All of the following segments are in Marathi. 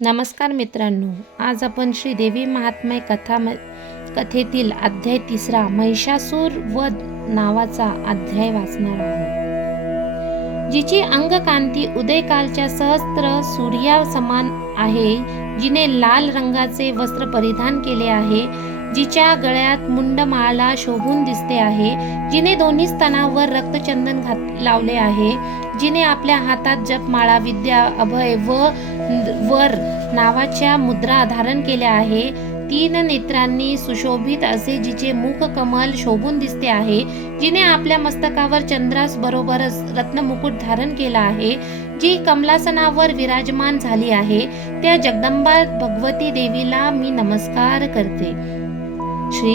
नमस्कार मित्रांनो, आज आपण श्रीदेवी महात्म्य कथेतील अध्याय 3 महिषासूर वध नावाचा अध्याय वाचणार आहोत. जिची अंगकांती उदयकालच्या सहस्त्र सूर्या समान आहे, जिने लाल रंगाचे वस्त्र परिधान केले आहे, जिच्या गळ्यात मुंडमाळा शोभून दिसते आहे, जिने दोन्ही स्तनावर रक्तचंदन लावले आहे, जिने आपल्या हातात जपमाळा विद्या अभय व वर नावाच्या मुद्रा धारण केल्या आहे, 3 नेत्रांनी सुशोभित असे जिचे मुख कमल शोभून दिसते आहे, जिने आपल्या मस्तकावर चंद्रास बरोबरच रत्नमुकुट धारण केला आहे, जी कमलासनावर विराजमान झाली आहे, त्या जगदंबा भगवती देवीला मी नमस्कार करते. श्री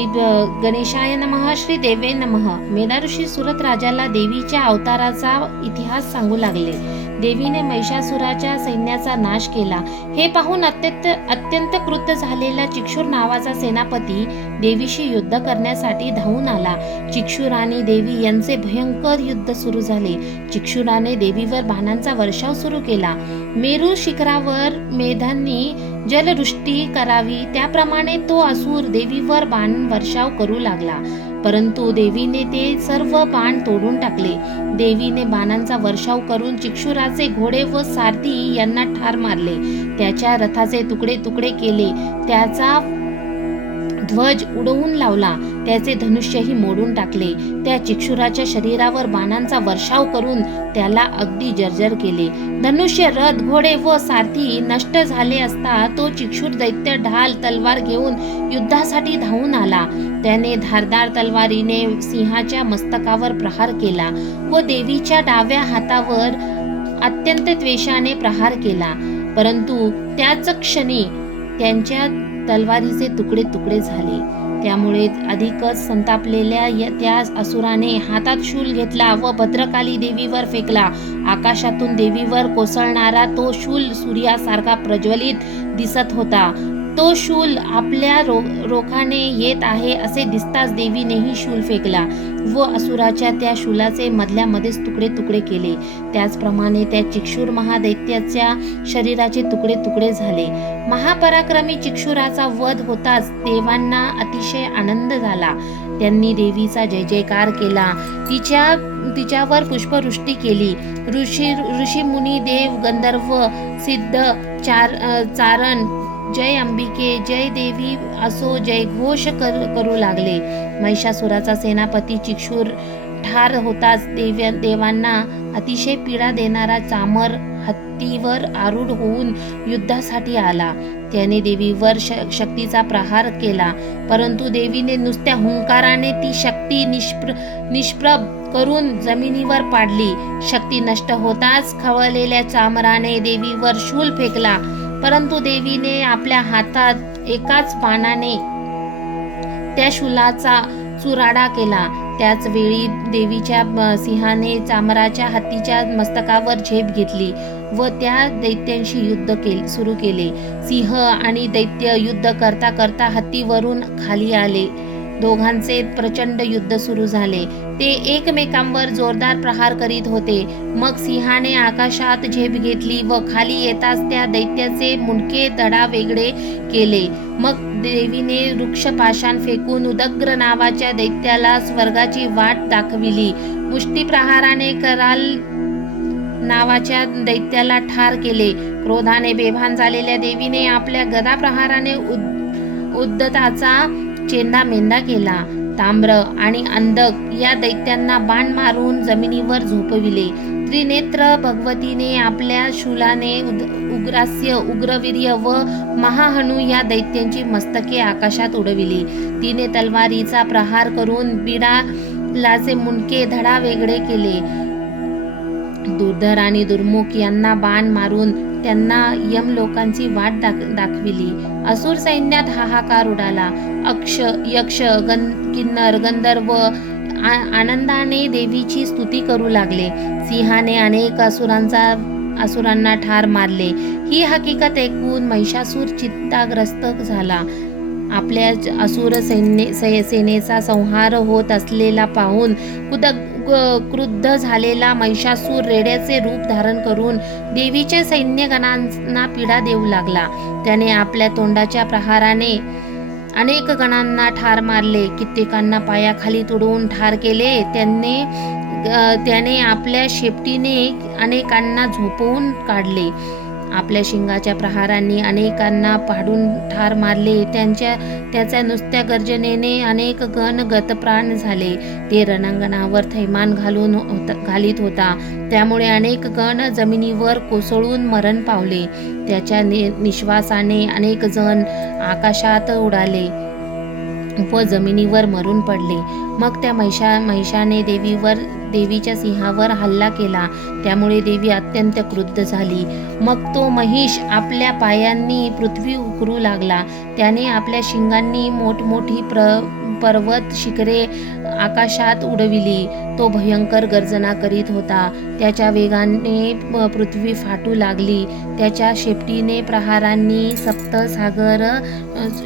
गणेशाय नमः. श्री देवे नमः. मेधा ऋषी सुरत राजाला देवीच्या अवताराचा इतिहास सांगू लागले. देवीने महिषासुराच्या सैन्याचा नाश केला हे पाहून अत्यंत क्रुद्ध झालेला चिक्षुर नावाचा सेनापती देवीशी युद्ध करण्यासाठी धावून आला. चिक्षुर आणि देवी यांचे भयंकर युद्ध सुरू झाले. चिक्षुराने देवीवर बाणांचा वर्षाव सुरू केला. मेरू शिखरावर मेधांनी जलवृष्टी करावी त्याप्रमाणे तो असुर देवीवर बाण वर्षाव करू लागला, परंतु देवीने ते सर्व बाण तोडून टाकले. देवीने बाणांचा वर्षाव करून चिक्षुराचे घोडे व सारथी यांना ठार मारले, त्याच्या रथाचे तुकडे तुकडे केले, त्याचा ध्वज उडवून लावला, त्याचे धनुष्यही मोडून टाकले. त्या चिक्षुराच्या शरीरावर बाणांचा वर्षाव करून त्याला अगदी जर्जर केले. धनुष्य रथ घोडे व सारथी नष्ट झाले असता तो चिक्षुर दैत्य ढाल तलवार घेऊन युद्धासाठी धावून आला. त्याने धारदार तलवारीने सिंहाच्या मस्तकावर प्रहार केला व देवीच्या डाव्या हातावर अत्यंत द्वेषाने प्रहार केला, परंतु त्याच क्षणी त्यांच्या तलवारीचे तुकडे तुकडे झाले. त्यामुळे अधिकच संतापलेल्या त्या असुराने हातात शूल घेतला व भद्रकाली देवीवर फेकला. आकाशातून देवीवर कोसळणारा तो शूल सूर्यासारखा प्रज्वलित दिसत होता. तो शूल आपल्या रोखाने येत आहे असे दिसताच देवीनेही शूल फेकला व असुराच्या त्या शूलाचे मधल्यामध्येच तुकडे तुकडे केले. त्याचप्रमाणे त्या चिक्षुर महादैत्याच्या शरीराचे तुकडे तुकडे झाले. महापराक्रमी चिक्षुराचा वध होताच देवांना अतिशय आनंद झाला. त्यांनी देवीचा जय जयकार केला, तिच्यावर पुष्पवृष्टी केली. ऋषी मुनी देव गंधर्व सिद्ध चारण जय अंबिके जय देवी असो जयघोष करू लागले. महिषासुराचा सेनापती चिक्षुर ठार होताच देवांना अतिशय पीडा देणारा चामर हत्तीवर आरूढ होऊन युद्धासाठी आला. त्याने देवीवर शक्तीचा प्रहार केला, परंतु देवीने नुसत्या हुंकाराने ती शक्ती निष्प्रभ करून जमिनीवर पाडली. शक्ती नष्ट होताच खवळलेल्या चामराने देवीवर शूल फेकला, परंतु देवीने आपल्या हातात एकाच बाणाने त्या शूलाचा चुराडा केला. त्याच वेळी देवीच्या सिंहाने चामराच्या हत्तीच्या मस्तकावर झेप घेतली व त्या दैत्यांशी युद्ध सुरू केले. सिंह आणि दैत्य युद्ध करता करता हत्तीवरून खाली आले. दोघांचे प्रचंड युद्ध सुरू झाले. ते एकमेकांवर जोरदार प्रहार करीत होते. मग सिंहाने आकाशात झेप घेतली व खाली येताच त्या दैत्याचे मुंडके धडा वेगळे केले. मग देवीने वृक्षपाषाण फेकून उदग्र नावाच्या दैत्याला स्वर्गाची वाट दाखविली. मुष्टीप्रहाराने कराल नावाच्या दैत्याला ठार केले. क्रोधाने बेभान झालेल्या देवीने आपल्या गदा प्रहाराने उद्धताचा चेंदामेंदा केला. ताम्र आणि अंधक या दैत्यांना बाण मारून जमिनीवर झोपविले. त्रिनेत्र भगवतीने आपल्या शूलाने उग्रास्य उग्रवीर्य व महाहनु या दैत्यांची मस्तके आकाशात उडविली. तिने तलवारीचा प्रहार करून बिडालाचे मुंडके धडा वेगळे केले. दुर्धर आणि दुर्मुख यांना बाण मारून त्यांना यमलोकांची वाट दाखविली. असुर सैन्यात हाहाकार उडाला. यक्ष किन्नर गंधर्व आनंदाने देवीची स्तुती करू लागले. सिंहाने अनेक असुरांना ठार मारले. ही हकीकत ऐकून महिषासूर चिंताग्रस्त झाला. आपल्या असुर सेनेचा संहार होत असलेला पाहून क्रुद्ध झालेला महिषासूर रेड्याचे रूप धारण करून देवीच्या सैन्यगणांना पीडा देऊ लागला. त्याने आपल्या तोंडाच्या प्रहाराने अनेक गणांना ठार मारले, कित्येकांना पायाखाली तुडवून ठार केले. त्याने आपल्या शेपटीने अनेकांना झोपवून काढले. आपल्या शिंगाच्या प्रहारांनी अनेकांना पाडून ठार मारले. त्याच्या नुसत्या गर्जनेने अनेक गण गतप्राण झाले. ते रणांगणावर थैमान घालीत होता, त्यामुळे अनेक गण जमिनीवर कोसळून मरण पावले. त्याच्या निश्वासाने अनेक जण आकाशात उडाले व जमिनीवर मरून पडले. मग त्या महिषाने देवीच्या सिंहावर हल्ला केला, त्यामुळे देवी अत्यंत क्रुद्ध झाली. मग तो महिष आपल्या पायांनी पृथ्वी उकरू लागला. त्याने आपल्या शिंगांनी मोठमोठी पर्वत शिखरे आकाशात उडविली. तो भयंकर गर्जना करीत होता. त्याच्या वेगाने पृथ्वी फाटू लागली. त्याच्या शेपटीने प्रहारांनी सप्तसागर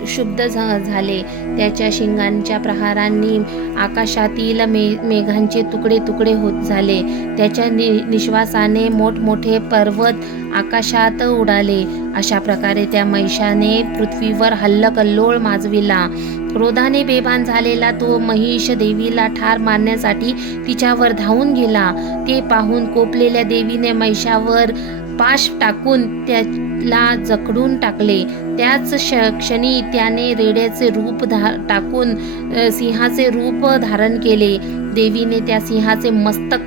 क्षुब्ध झाले. त्याच्या शिंगांच्या प्रहारांनी आकाशातील मेघांचे तुकडे तुकडे होत झाले. त्याच्या निश्वासाने मोठमोठे पर्वत आकाशात उडाले. अशा प्रकारे त्या महिषाने पृथ्वीवर हल्लकल्लोळ माजविला. क्रोधाने बेभान झालेला तो महिष देवीला ठार मारण्यासाठी तिच्यावर धावून गेला. ते पाहून कोपलेल्या देवीने महिषावर पाश टाकून त्याला जखडून टाकले. त्याच क्षणी त्याने रेड्याचे रूप टाकून सिंहाचे रूप धारण केले. देवीने त्या सिंहाचे मस्तक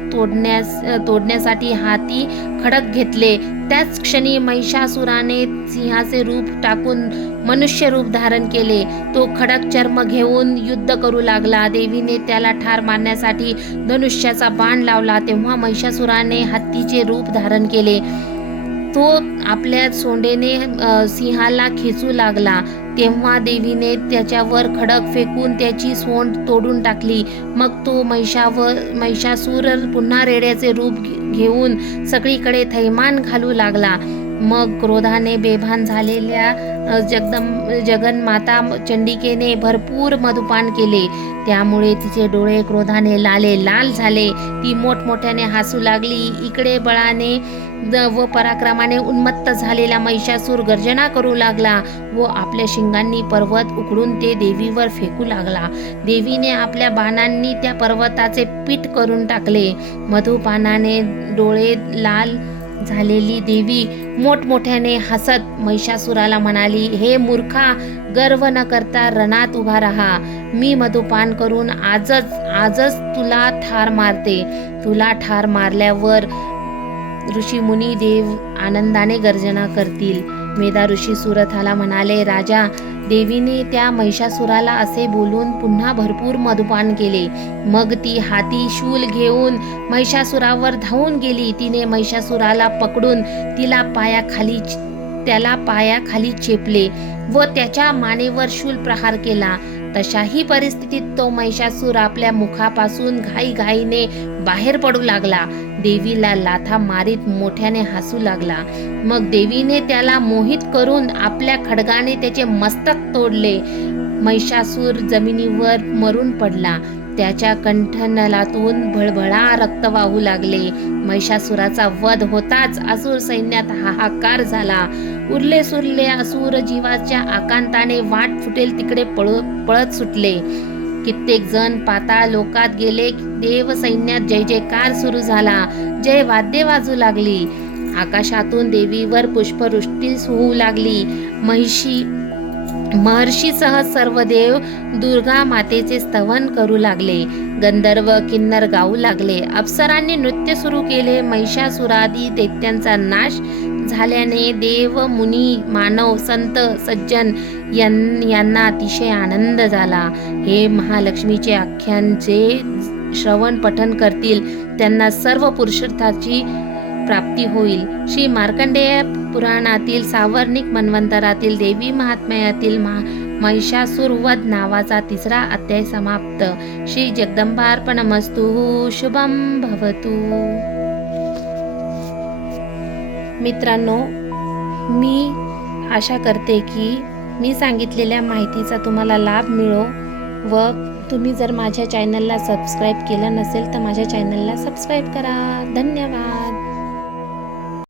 तोडण्यासाठी हाती खडक घेतले. त्याच क्षणी महिषासुराने सिंहाचे रूप टाकून मनुष्य रूप धारण केले. तो खडक चर्म घेऊन युद्ध करू लागला. देवीने त्याला ठार मारण्यासाठी धनुष्याचा बाण लावला. तेव्हा महिषासुराने हत्तीचे रूप धारण केले. तो आपल्या सोंडेने सिंहाला खेचू लागला. तेव्हा देवीने त्याच्यावर खडक फेकून त्याची सोंड तोडून टाकली. मग तो महिषासूर पुन्हा रेड्याचे रूप घेऊन सगळीकडे थैमान घालू लागला. मग क्रोधाने बेभान झालेल्या जगन्माता चंडिकेने भरपूर मधुपान केले. त्यामुळे तिचे डोळे क्रोधाने लाल झाले. ती मोठमोठ्याने हसू लागली. इकडे बळाने व पराक्रमाने उन्मत्त झालेला महिषासूर गर्जना करू लागला व आपल्या शिंगांनी पर्वत उखडून ते देवीवर फेकू लागला. देवीने आपल्या बाणांनी त्या पर्वताचे पीठ करून टाकले. मधुपानाने डोळे लाल झालेली देवी मोठमोठ्याने हसत महिषासुराला म्हणाली, हे मूर्खा, गर्व न करता रणात उभा राहा. मी मधुपान करून आजच तुला ठार मारते. तुला ठार मारल्यावर ऋषीमुनी देव आनंदाने गर्जना करतील. मेधा ऋषी सुरथाला म्हणाले, राजा, देवीने त्या महिषासुराला असे बोलून पुन्हा भरपूर मधुपान केले. मग ती हाती शूल घेऊन महिषासुरावर धावून गेली. तिने महिषासुराला पकडून त्याला पायाखाली चेपले व त्याच्या मानेवर शूल प्रहार केला. तशाही परिस्थितीत तो महिषासूर आपल्या मुखापासून घाईघाईने बाहेर पडू लागला. देवीला लाथा मारीत मोठ्याने हसू लागला. मग देवीने त्याला मोहित करून आपल्या खड्गाने त्याचे मस्तक तोडले. महिषासूर जमिनीवर मरून पडला. त्याच्या कंठनलातून भळभळा रक्त वाहू लागले. महिषासुराचा वध होताच असुर सैन्यात हाहाकार झाला. उरले सुरले असुर जीवाच्या आकांताने वाट फुटेल तिकडे पळत सुटले. कित्येक जण पाताळ लोकात गेले. देव सैन्यात जय जयकार सुरू झाला. जय वाद्ये वाजू लागली. आकाशातून देवीवर पुष्पवृष्टी होऊ लागली. महर्षीसह सर्व देव दुर्गा मातेचे स्तवन करू लागले. गंधर्व किन्नर गाऊ लागले. अप्सरांनी नृत्य सुरू केले. महिषासुरादी दैत्यांचा नाश झाल्याने देव, मुनी, मानव, संत, सज्जन यांना अतिशय आनंद झाला. हे महालक्ष्मीचे आख्यानचे श्रवण पठन करतील त्यांना सर्व पुरुषार्थाची प्राप्ती होईल. श्री मार्कंडेय पुराणातील सावर्णिक मन्वंतरातील देवी महात्म्यातील महिषासूर वध नावाचा 3रा अध्याय समाप्त. श्री जगदंबार्पणमस्तु. शुभम भवतु. मित्रांनो, मी आशा करते की मी सांगितलेल्या माहितीचा तुम्हाला लाभ मिळो व तुम्ही जर माझ्या चॅनलला सबस्क्राईब केलं नसेल तर माझ्या चॅनलला सबस्क्राईब करा. धन्यवाद.